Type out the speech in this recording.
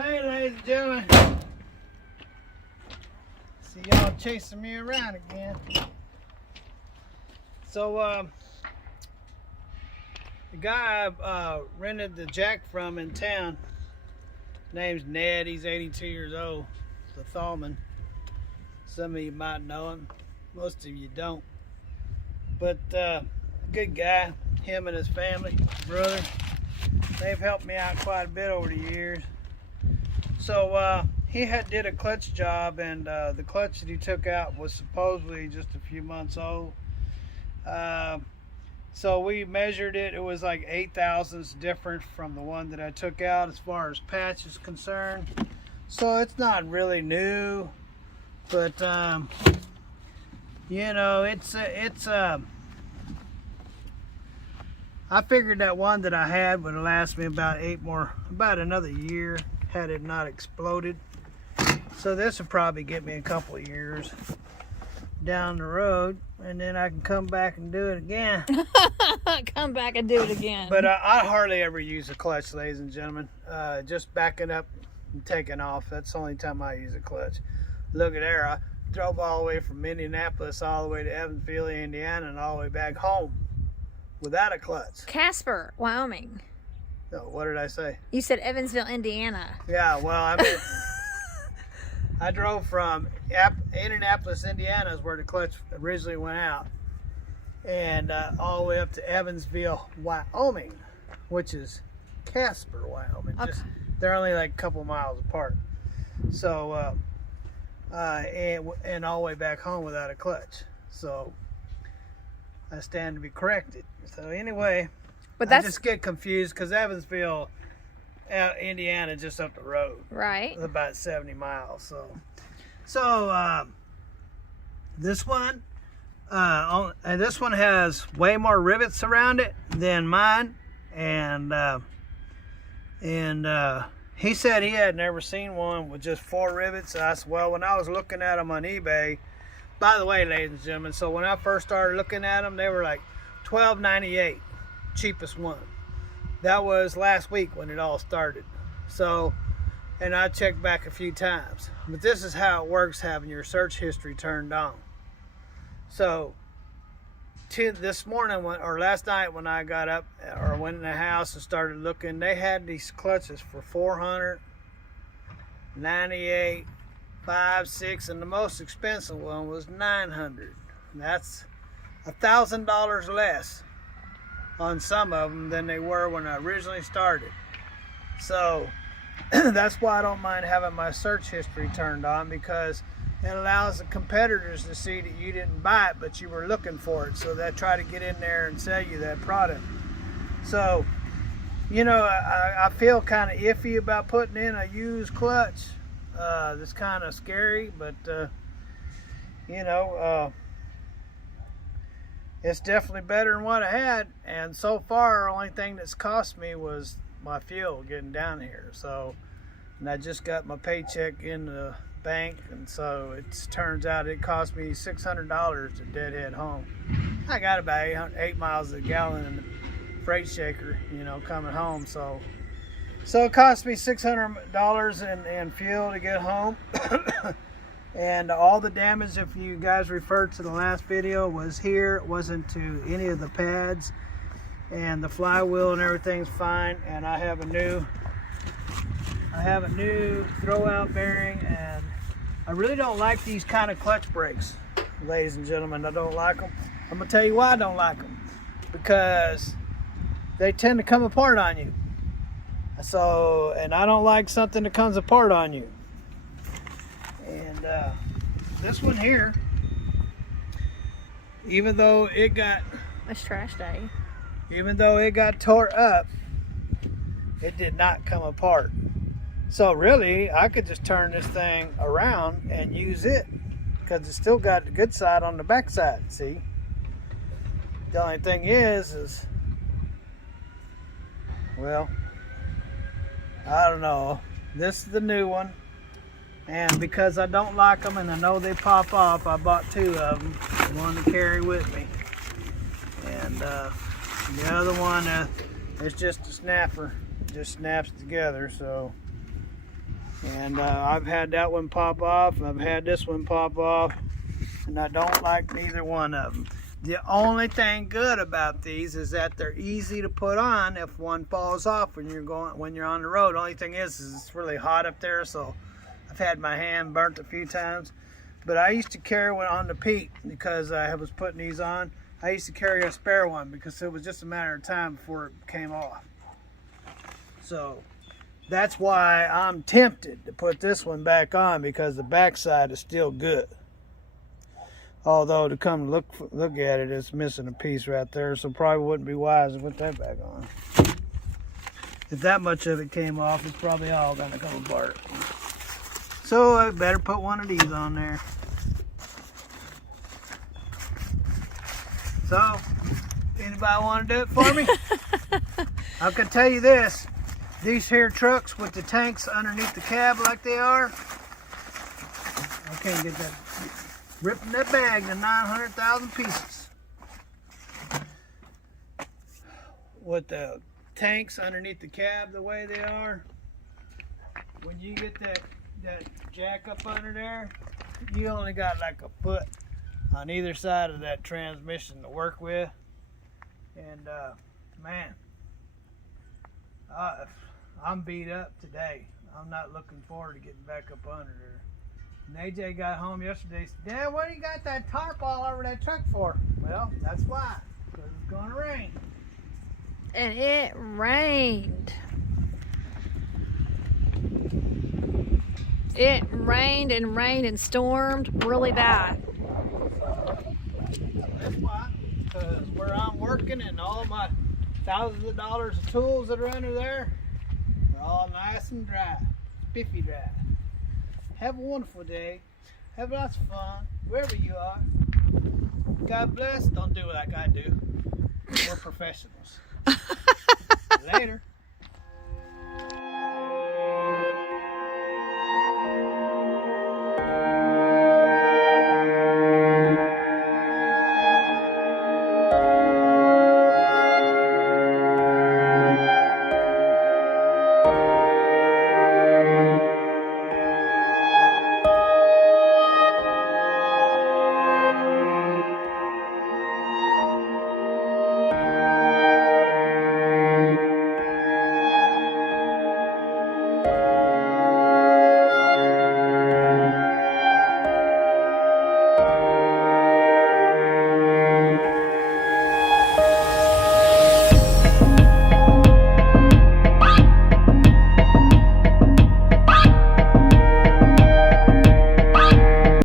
Hey, ladies and gentlemen. See y'all chasing me around again. So, the guy I rented the jack from in town, name's Ned. He's 82 years old. He's a Thallman. Some of you might know him. Most of you don't. But good guy. Him and his family, his brother. They've helped me out quite a bit over the years. So he did a clutch job, and the clutch that he took out was supposedly just a few months old. So we measured it. It was like 8 thousandths different from the one that I took out as far as patch is concerned. So it's not really new, but you know, it's I figured that one that I had would last me about about another year had it not exploded. So this would probably get me a couple of years down the road, and then I can come back and do it again. Come back and do it again. But I hardly ever use a clutch, ladies and gentlemen. Just backing up and taking off. That's the only time I use a clutch. Look at there. I drove all the way from Indianapolis all the way to Evansville, Indiana, and all the way back home without a clutch. Casper, Wyoming. No, what did I say? You said Evansville, Indiana. Yeah, well, I mean, I drove from Indianapolis, Indiana is where the clutch originally went out, and all the way up to Evansville, Wyoming, which is Casper, Wyoming. Okay. They're only like a couple miles apart. So, and all the way back home without a clutch. So, I stand to be corrected. So anyway, But I just get confused because Evansville, Indiana, just up the road. Right. It's about 70 miles. So this one, and this one has way more rivets around it than mine, and he said he had never seen one with just 4 rivets. And I said, well, when I was looking at them on eBay. By the way, ladies and gentlemen, so when I first started looking at them, they were like $12.98, cheapest one. That was last week when it all started. So, and I checked back a few times. But this is how it works, having your search history turned on. So, this morning, or last night when I got up or went in the house and started looking, they had these clutches for $498. 5, 6, and the most expensive one was $900. That's $1,000 less on some of them than they were when I originally started. So that's why I don't mind having my search history turned on, because it allows the competitors to see that you didn't buy it, but you were looking for it. So they try to get in there and sell you that product. So, you know, I feel kind of iffy about putting in a used clutch. That's kind of scary, but you know, it's definitely better than what I had. And so far, the only thing that's cost me was my fuel getting down here. So, and I just got my paycheck in the bank, and so it turns out it cost me $600 to deadhead home. I got about 8 miles a gallon in the freight shaker, you know, coming home. So it cost me $600 in fuel to get home. And all the damage, if you guys referred to the last video, was here. It wasn't to any of the pads. And the flywheel and everything's fine. And I have a new throwout bearing. And I really don't like these kind of clutch brakes, ladies and gentlemen. I don't like them. I'm going to tell you why I don't like them. Because they tend to come apart on you. So, and I don't like something that comes apart on you. And this one here, even though it got... It's trash day. Even though it got tore up, it did not come apart. So really, I could just turn this thing around and use it, because it's still got the good side on the back side, see? The only thing is, well, I don't know. This is the new one. And because I don't like them and I know they pop off, I bought 2 of them. One to carry with me. And the other one is just a snapper. It just snaps together. So And I've had that one pop off, and I've had this one pop off, and I don't like neither one of them. The only thing good about these is that they're easy to put on if one falls off when you're on the road. Only thing is it's really hot up there, so I've had my hand burnt a few times. But I used to carry one on the peak because I was putting these on. I used to carry a spare one because it was just a matter of time before it came off. So that's why I'm tempted to put this one back on, because the backside is still good. Although to come look at it, it's missing a piece right there, so probably wouldn't be wise to put that back on. If that much of it came off, it's probably all gonna come apart. So I better put one of these on there. So, anybody want to do it for me? I can tell you this, these here trucks with the tanks underneath the cab like they are, I can't get that, ripping that bag to 900,000 pieces. With the tanks underneath the cab the way they are, when you get that jack up under there, you only got like a foot on either side of that transmission to work with. And man, I'm beat up today. I'm not looking forward to getting back up under there. And AJ got home yesterday and said, Dad, what do you got that tarp all over that truck for? Well, that's why, because it's going to rain. And it rained. It rained and stormed really bad. That's why, because where I'm working and all my thousands of dollars of tools that are under there, they're all nice and dry, spiffy dry. Have a wonderful day. Have lots of fun, wherever you are. God bless. Don't do it like I do. We're professionals. Later.